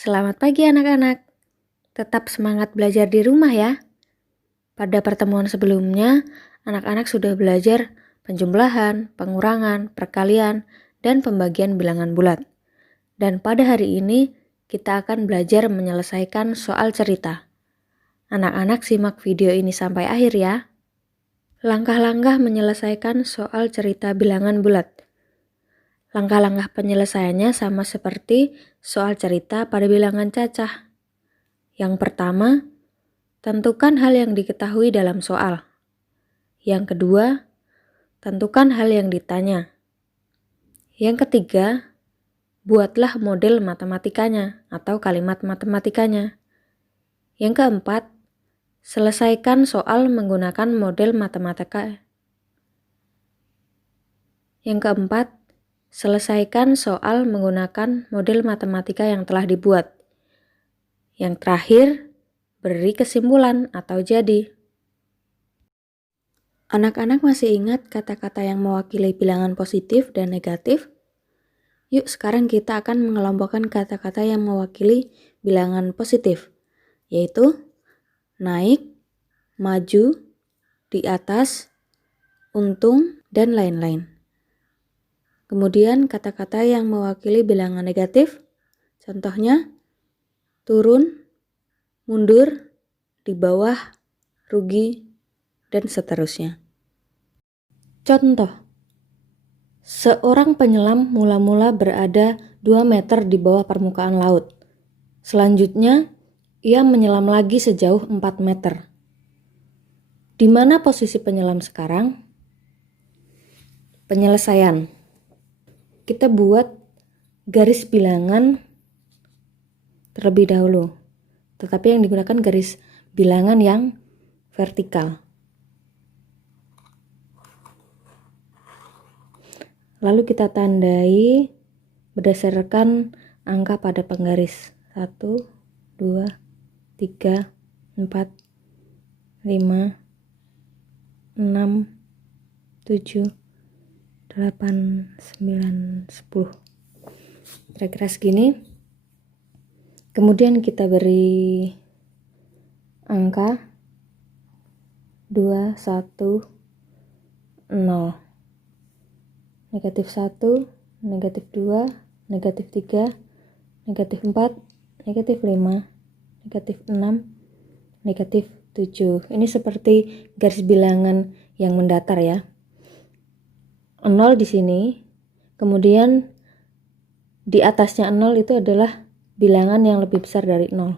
Selamat pagi anak-anak. Tetap semangat belajar di rumah ya. Pada pertemuan sebelumnya, anak-anak sudah belajar penjumlahan, pengurangan, perkalian, dan pembagian bilangan bulat. Dan pada hari ini, kita akan belajar menyelesaikan soal cerita. Anak-anak simak video ini sampai akhir ya. Langkah-langkah menyelesaikan soal cerita bilangan bulat. Langkah-langkah penyelesaiannya sama seperti soal cerita pada bilangan cacah. Yang pertama, tentukan hal yang diketahui dalam soal. Yang kedua, tentukan hal yang ditanya. Yang ketiga, buatlah model matematikanya atau kalimat matematikanya. Yang keempat, selesaikan soal menggunakan model matematika. Yang keempat, selesaikan soal menggunakan model matematika yang telah dibuat. Yang terakhir, beri kesimpulan atau jadi. Anak-anak masih ingat kata-kata yang mewakili bilangan positif dan negatif? Yuk sekarang kita akan mengelompokkan kata-kata yang mewakili bilangan positif, yaitu naik, maju, di atas, untung, dan lain-lain. Kemudian kata-kata yang mewakili bilangan negatif, contohnya turun, mundur, di bawah, rugi, dan seterusnya. Contoh, seorang penyelam mula-mula berada 2 meter di bawah permukaan laut. Selanjutnya, ia menyelam lagi sejauh 4 meter. Di mana posisi penyelam sekarang? Penyelesaian. Kita buat garis bilangan terlebih dahulu, tetapi yang digunakan garis bilangan yang vertikal. Lalu kita tandai berdasarkan angka pada penggaris. 1, 2, 3, 4, 5, 6, 7, 8, 9, 10. Kira-kira segini. Kemudian kita beri angka 2, 1, 0. Negatif 1, negatif 2, negatif 3, negatif 4, negatif 5, negatif 6, negatif 7. Ini seperti garis bilangan yang mendatar ya. 0 di sini, kemudian di atasnya 0 itu adalah bilangan yang lebih besar dari 0,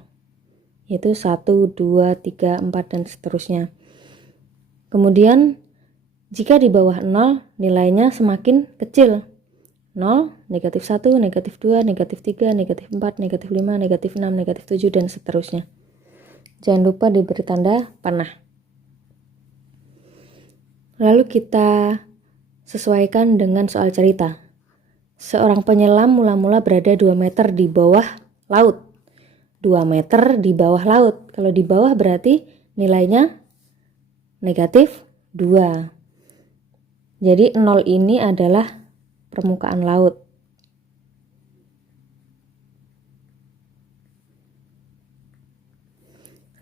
yaitu 1, 2, 3, 4, dan seterusnya. Kemudian jika di bawah 0 nilainya semakin kecil. 0, negatif 1, negatif 2, negatif 3, negatif 4, negatif 5, negatif 6, negatif 7, dan seterusnya. Jangan lupa diberi tanda panah. Lalu kita sesuaikan dengan soal cerita. Seorang penyelam mula-mula berada 2 meter di bawah laut. 2 meter di bawah laut. Kalau di bawah berarti nilainya negatif 2. Jadi 0 ini adalah permukaan laut.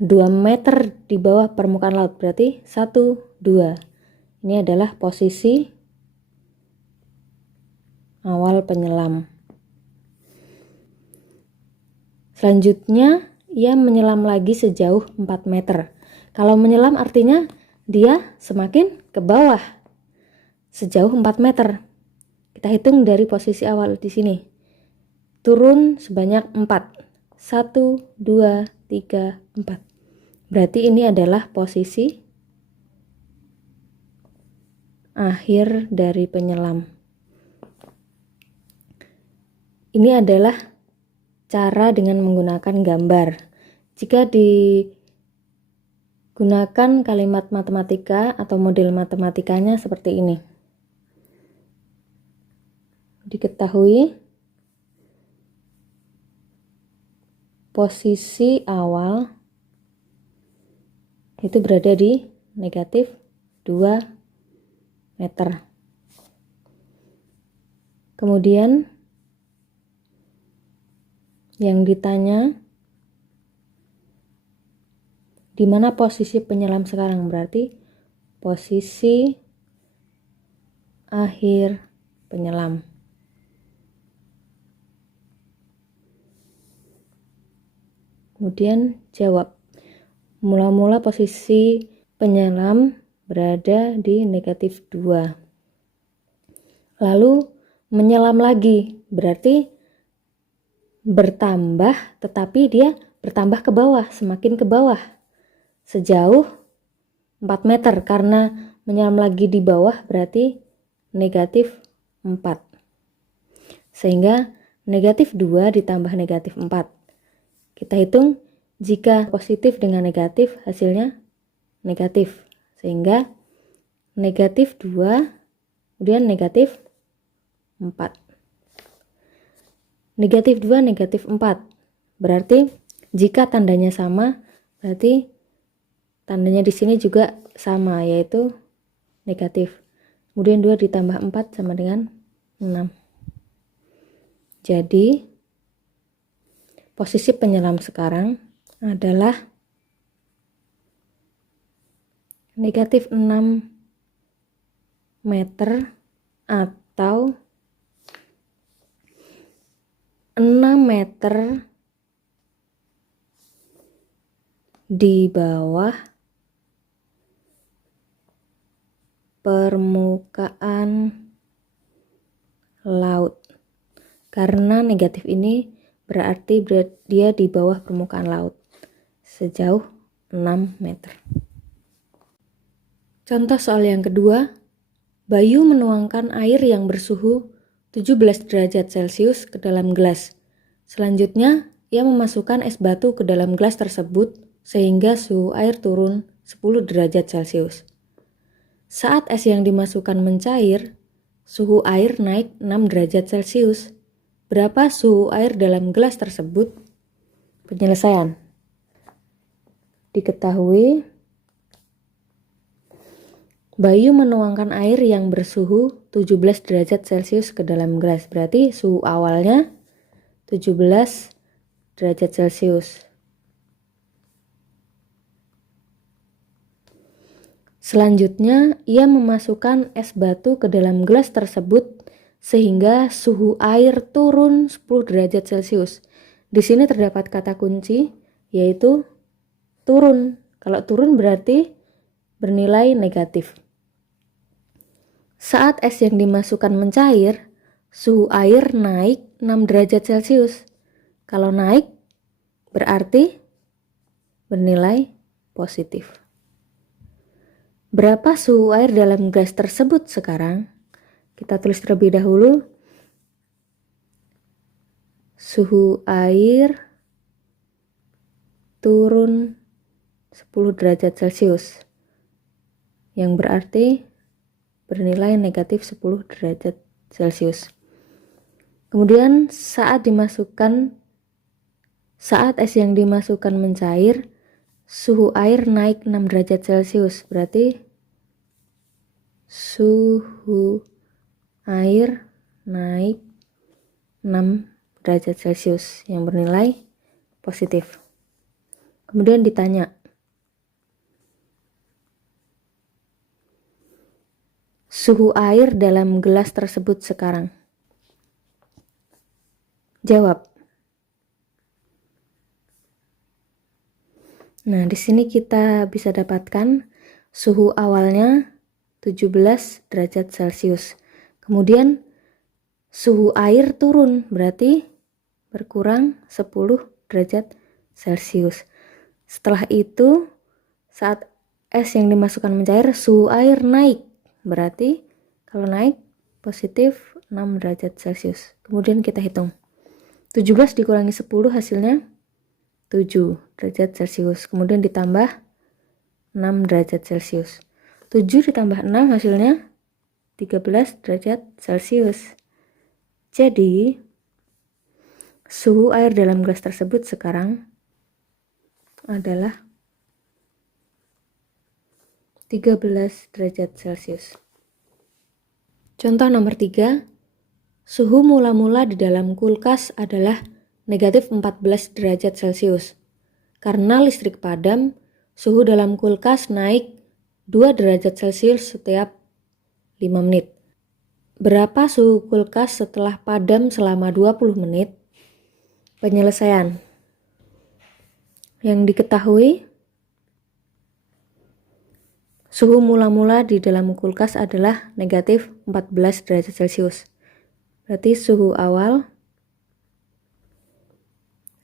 Dua meter di bawah permukaan laut berarti 1, 2. Ini adalah posisi awal penyelam. Selanjutnya, ia menyelam lagi sejauh 4 meter. Kalau menyelam artinya dia semakin ke bawah sejauh 4 meter. Kita hitung dari posisi awal di sini. Turun sebanyak 4. 1, 2, 3, 4. Berarti ini adalah posisi akhir dari penyelam. Ini adalah cara dengan menggunakan gambar. Jika digunakan kalimat matematika atau model matematikanya seperti ini. Diketahui posisi awal itu berada di negatif 2 meter. Kemudian Yang ditanya, di mana posisi penyelam sekarang? Berarti posisi akhir penyelam. Kemudian jawab. Mula-mula posisi penyelam berada di negatif 2. Lalu menyelam lagi, berarti bertambah, tetapi dia bertambah ke bawah, semakin ke bawah. Sejauh 4 meter, karena menyelam lagi di bawah berarti negatif 4. Sehingga negatif 2 ditambah negatif 4. Kita hitung, jika positif dengan negatif hasilnya negatif. Sehingga negatif 2 kemudian negatif 4. Negatif 2, negatif 4. Berarti jika tandanya sama, berarti tandanya di sini juga sama, yaitu negatif. Kemudian 2 ditambah 4 sama dengan 6. Jadi posisi penyelam sekarang adalah negatif 6 meter atau 6 meter di bawah permukaan laut. Karena negatif ini berarti dia di bawah permukaan laut sejauh 6 meter. Contoh soal yang kedua, Bayu menuangkan air yang bersuhu 17 derajat Celcius ke dalam gelas. Selanjutnya, ia memasukkan es batu ke dalam gelas tersebut sehingga suhu air turun 10 derajat Celcius. Saat es yang dimasukkan mencair, suhu air naik 6 derajat Celcius. Berapa suhu air dalam gelas tersebut? Penyelesaian. Diketahui, Bayu menuangkan air yang bersuhu 17 derajat Celcius ke dalam gelas. Berarti suhu awalnya 17 derajat Celcius. Selanjutnya, ia memasukkan es batu ke dalam gelas tersebut sehingga suhu air turun 10 derajat Celcius. Di sini terdapat kata kunci, yaitu turun. Kalau turun berarti bernilai negatif. Saat es yang dimasukkan mencair, suhu air naik 6 derajat Celcius. Kalau naik berarti bernilai positif. Berapa suhu air dalam gelas tersebut sekarang? Kita tulis terlebih dahulu. Suhu air turun 10 derajat Celcius. Yang berarti bernilai negatif 10 derajat Celcius. Kemudian saat es yang dimasukkan mencair, suhu air naik 6 derajat Celcius. Berarti suhu air naik 6 derajat Celcius yang bernilai positif. Kemudian ditanya, suhu air dalam gelas tersebut sekarang? Jawab. Nah, di sini kita bisa dapatkan suhu awalnya 17 derajat Celcius. Kemudian suhu air turun, berarti berkurang 10 derajat Celcius. Setelah itu, saat es yang dimasukkan mencair, suhu air naik. Berarti kalau naik positif 6 derajat Celcius. Kemudian kita hitung. 17 dikurangi 10 hasilnya 7 derajat Celcius. Kemudian ditambah 6 derajat Celcius. 7 ditambah 6 hasilnya 13 derajat Celcius. Jadi, suhu air dalam gelas tersebut sekarang adalah 13 derajat Celcius. Contoh nomor 3, suhu mula-mula di dalam kulkas adalah negatif 14 derajat Celcius. Karena listrik padam, suhu dalam kulkas naik 2 derajat Celcius setiap 5 menit. Berapa suhu kulkas setelah padam selama 20 menit? Penyelesaian. Yang diketahui, suhu mula-mula di dalam kulkas adalah negatif 14 derajat Celcius. Berarti suhu awal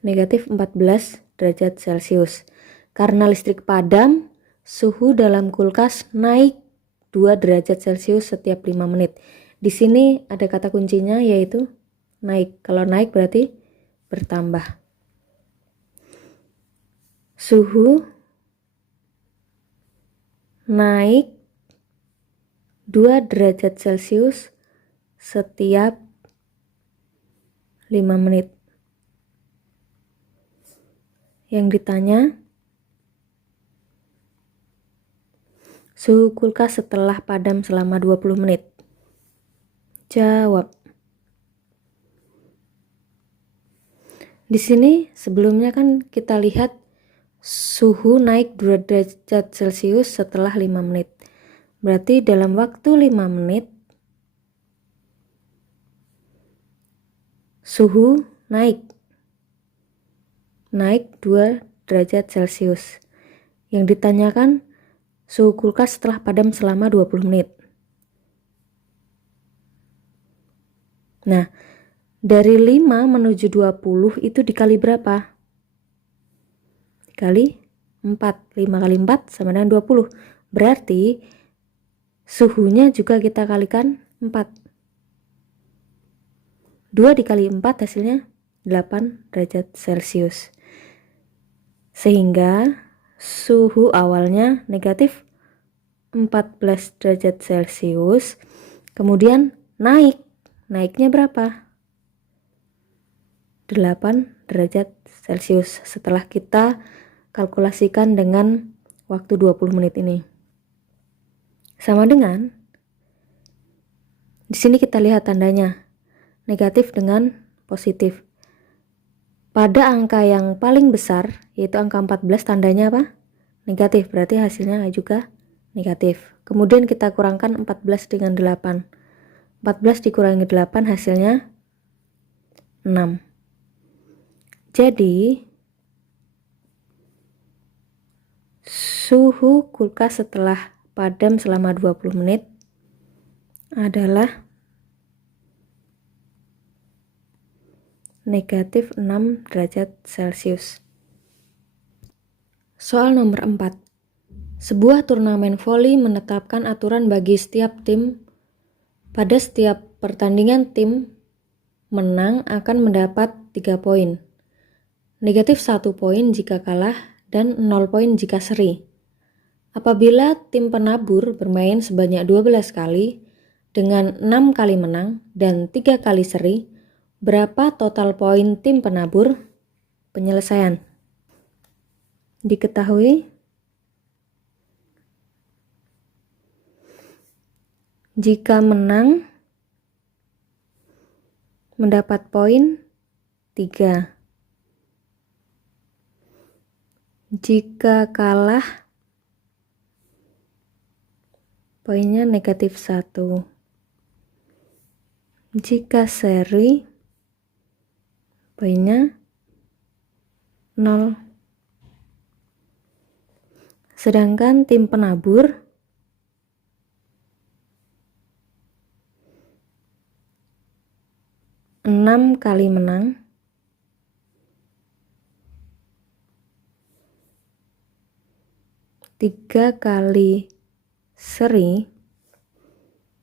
negatif 14 derajat Celcius. Karena listrik padam, suhu dalam kulkas naik 2 derajat Celcius setiap 5 menit. Di sini ada kata kuncinya yaitu naik. Kalau naik berarti bertambah. Suhu naik 2 derajat Celcius setiap 5 menit. Yang ditanya, suhu kulkas setelah padam selama 20 menit. Jawab. Di sini sebelumnya kan kita lihat suhu naik 2 derajat Celcius setelah 5 menit. Berarti dalam waktu 5 menit suhu naik 2 derajat Celcius. Yang ditanyakan suhu kulkas setelah padam selama 20 menit. Nah, dari 5 menuju 20 itu dikali berapa? Dikali 4. 5 kali 4 sama dengan 20. Berarti suhunya juga kita kalikan 4. 2 dikali 4 hasilnya 8 derajat Celcius. Sehingga suhu awalnya negatif 14 derajat Celcius. Kemudian naiknya berapa? 8 derajat Celcius setelah kita kalkulasikan dengan waktu 20 menit ini. Sama dengan di sini kita lihat tandanya negatif dengan positif. Pada angka yang paling besar yaitu angka 14 tandanya apa? Negatif, berarti hasilnya juga negatif. Kemudian kita kurangkan 14 dengan 8. 14 dikurangi 8 hasilnya 6. Jadi suhu kulkas setelah padam selama 20 menit adalah negatif 6 derajat Celcius. Soal nomor 4. Sebuah turnamen voli menetapkan aturan bagi setiap tim. Pada setiap pertandingan tim menang akan mendapat 3 poin. Negatif 1 poin jika kalah dan 0 poin jika seri. Apabila tim penabur bermain sebanyak 12 kali dengan 6 kali menang dan 3 kali seri, berapa total poin tim penabur? Penyelesaian. Diketahui jika menang mendapat poin 3. Jika kalah poinnya negatif 1. Jika seri poinnya 0. Sedangkan tim penabur enam kali menang, 3 kali seri,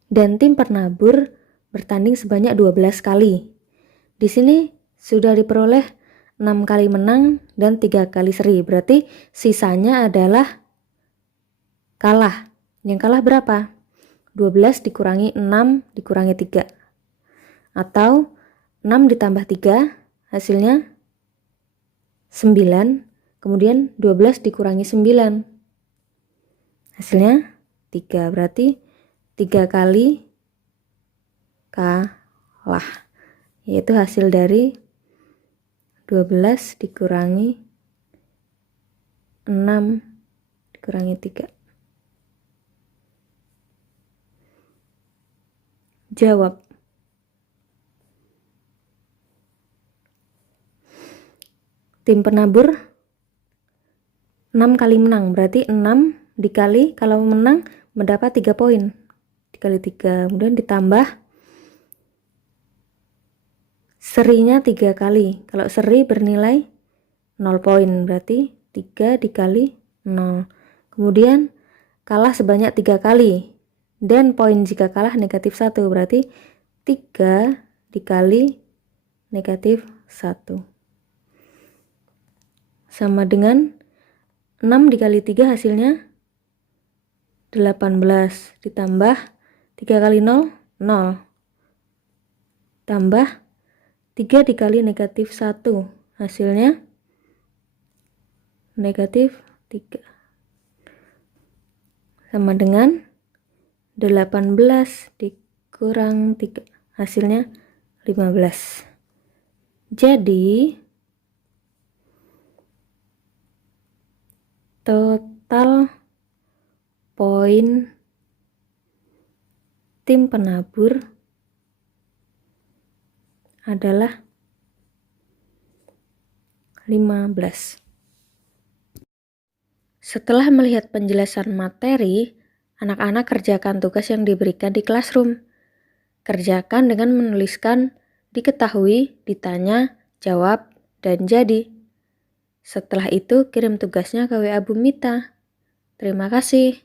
dan tim penabur bertanding sebanyak 12 kali. Di sini sudah diperoleh 6 kali menang dan 3 kali seri. Berarti sisanya adalah kalah. Yang kalah berapa? 12 dikurangi 6 dikurangi 3. Atau 6 ditambah 3 hasilnya 9. Kemudian 12 dikurangi 9 hasilnya 3. Berarti 3 kali kalah, yaitu hasil dari 12 dikurangi 6 dikurangi 3. Jawab. Tim penabur 6 kali menang, berarti 6 dikali, kalau menang mendapat 3 poin. Dikali 3, kemudian ditambah serinya 3 kali. Kalau seri bernilai 0 poin, berarti 3 dikali 0. Kemudian kalah sebanyak 3 kali. Dan poin jika kalah negatif 1, berarti 3 dikali negatif 1. Sama dengan 6 dikali 3 hasilnya 18. Ditambah 3 kali 0, 0. Tambah 3 dikali negatif 1, hasilnya negatif 3. Sama dengan 18 dikurang 3, hasilnya 15. Jadi total poin tim penabur adalah 15. Setelah melihat penjelasan materi, anak-anak kerjakan tugas yang diberikan di classroom. Kerjakan dengan menuliskan diketahui, ditanya, jawab, dan jadi. Setelah itu kirim tugasnya ke WA Bu Mita. Terima kasih.